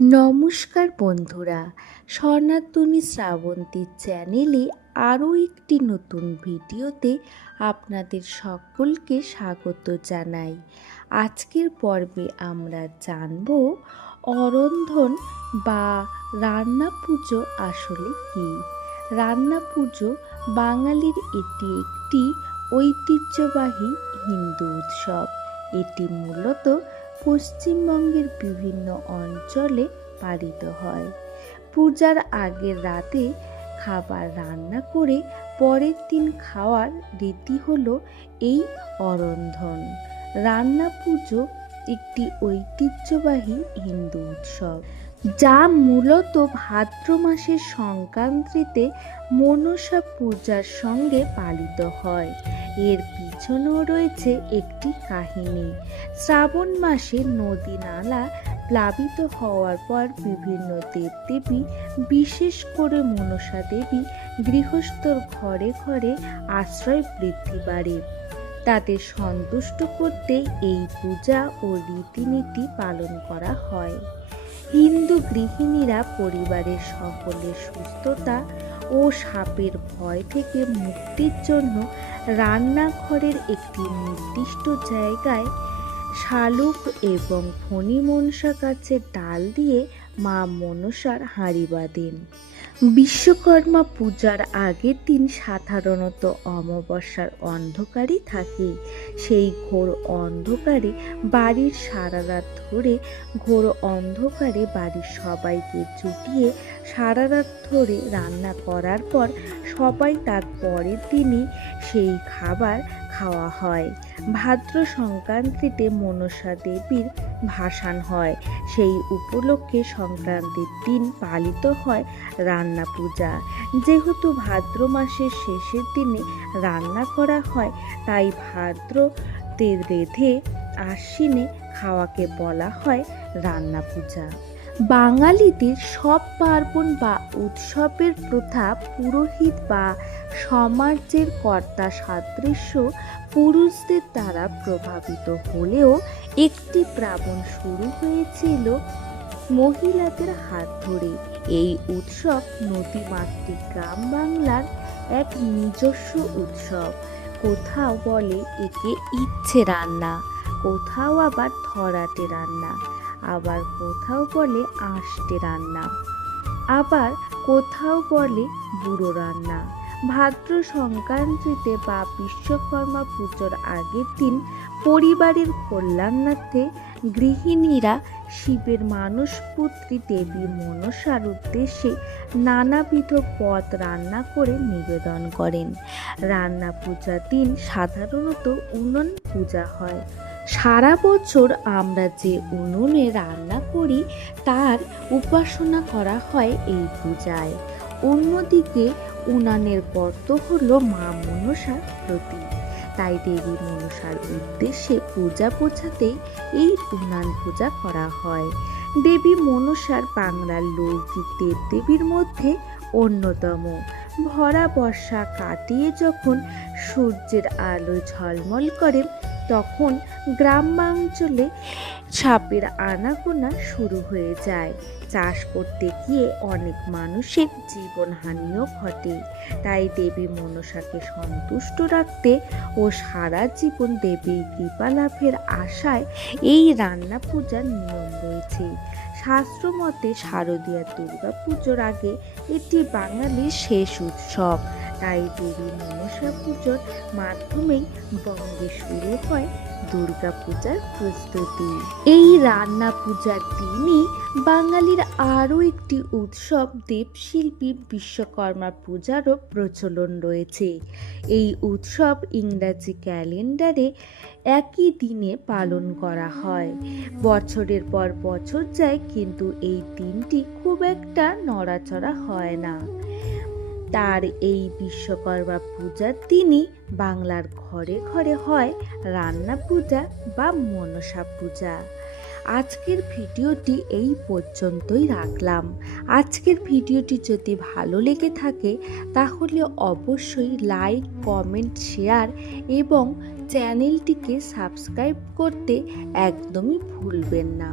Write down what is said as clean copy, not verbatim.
নমস্কার বন্ধুরা, সনাতনী শ্রাবন্তী চ্যানেলে আরও একটি নতুন ভিডিওতে আপনাদের সকলকে স্বাগত জানাই। আজকের পর্বে আমরা জানব অরন্ধন বা রান্না পুজো আসলে কী। রান্না পুজো বাঙালির এটি একটি ঐতিহ্যবাহী হিন্দু উৎসব। এটি মূলত পশ্চিমবঙ্গের বিভিন্ন অঞ্চলে পালিত হয়। পূজার আগের রাতে খাবার রান্না করে পরের দিন খাওয়ার রীতি হলো এই অরন্ধন। রান্না পুজো একটি ঐতিহ্যবাহী হিন্দু উৎসব, যা মূলত ভাদ্র মাসের সংক্রান্তিতে মনসা পূজার সঙ্গে পালিত হয়। এর পিছনেও রয়েছে একটি কাহিনী। শ্রাবণ মাসে নদী নালা প্লাবিত হওয়ার পর বিভিন্ন দেবদেবী, বিশেষ করে মনসা দেবী গৃহস্থর ঘরে ঘরে আশ্রয় বৃদ্ধি বাড়ে। তাদের সন্তুষ্ট করতে এই পূজা ও রীতিনীতি পালন করা হয়। হিন্দু গৃহিণীরা পরিবারের সকলের সুস্থতা ও সাপের ভয় থেকে মুক্তির জন্য রান্নাঘরের একটি নির্দিষ্ট জায়গায় শালুক এবং ফণী মনসা গাছের ডাল দিয়ে মা মনসার হাঁড়ি বাঁধেন। বিশ্বকর্মা পূজার আগের দিন সাধারণত অমাবস্যার অন্ধকারই থাকে। সেই ঘোর অন্ধকারে বাড়ির সারা রাত ধরে বাড়ির সবাইকে জুটিয়ে সারা রাত ধরে রান্না করার পর সবাই তার পরের দিনই সেই খাবার খাওয়া হয়। ভাদ্র সংক্রান্তিতে মনসা দেবীর ভাসান হয়। সেই উপলক্ষে সংক্রান্তির দিন পালিত হয় রান্না পূজা। যেহেতু ভাদ্র মাসের শেষের দিনে রান্না করা হয়, তাই ভাদ্রতে রেধে আশ্বিনে খাওয়াকে বলা হয় রান্না পূজা। বাঙালিদের সব পার্বণ বা উৎসবের প্রথা পুরোহিত বা সমাজের কর্তা সাদৃশ্য পুরুষদের দ্বারা প্রভাবিত হলেও একটি প্লাবন শুরু হয়েছিল মহিলাদের হাত ধরে। এই উৎসব নদীমাতৃক গ্রাম বাংলার এক নিজস্ব উৎসব। কোথাও বলে একে ইচ্ছে রান্না, কোথাও আবার ধরাটে রান্না, আবার কোথাও বলে আঁশটে রান্না, আবার কোথাও বলে বুড়ো রান্না। ভাদ্র সংক্রান্তিতে বা বিশ্বকর্মা পুজোর আগের দিন পরিবারের কল্যাণার্থে গৃহিণীরা শিবের মানসপুত্রী দেবী মনসার উদ্দেশ্যে নানাবিধ পদ রান্না করে নিবেদন করেন। রান্না পূজার দিন সাধারণত উনুন পূজা হয়। সারা বছর আমরা যে উনুনে রান্না করি তার উপাসনা করা হয় এই পূজায়। অন্যদিকে উনানের গর্ত হলো মা মনসার প্রতীক। তাই দেবী মনসার উদ্দেশ্যে পূজা বোঝাতেই এই উনান পূজা করা হয়। দেবী মনসার বাংলার লৌকিক দেবদেবীর মধ্যে অন্যতম। ভরা বর্ষা কাটিয়ে যখন সূর্যের আলো ঝলমল করে, তখন গ্রামাঞ্চলে সাপের আনাগোনা শুরু হয়ে যায়। চাষ করতে গিয়ে অনেক মানুষের জীবনহানিও ঘটে। তাই দেবী মনসাকে সন্তুষ্ট রাখতে ও সারা জীবন দেবীর কৃপা লাভের আশায় এই রান্না পূজার নিয়ম রয়েছে। শাস্ত্র মতে শারদীয়া দুর্গা পুজোর আগে এটি বাঙালির শেষ উৎসব। তাই দেবী মনসা পুজোর মাধ্যমেই বঙ্গে শুরু হয় দুর্গা পূজার প্রস্তুতি। এই রান্না পূজার দিনই বাঙালির আরও একটি উৎসব দেবশিল্পী বিশ্বকর্মা পূজারও প্রচলন রয়েছে। এই উৎসব ইংরাজি ক্যালেন্ডারে একই দিনে পালন করা হয়। বছরের পর বছর যায়, কিন্তু এই দিনটি খুব একটা নড়াচড়া হয় না। তার এই বিশ্বকর্মা পূজার দিনই বাংলার ঘরে ঘরে হয় রান্না পূজা বা মনসা পূজা। আজকের ভিডিওটি এই পর্যন্তই রাখলাম। আজকের ভিডিওটি যদি ভালো লেগে থাকে তাহলে অবশ্যই লাইক, কমেন্ট, শেয়ার এবং চ্যানেলটিকে সাবস্ক্রাইব করতে একদমই ভুলবেন না।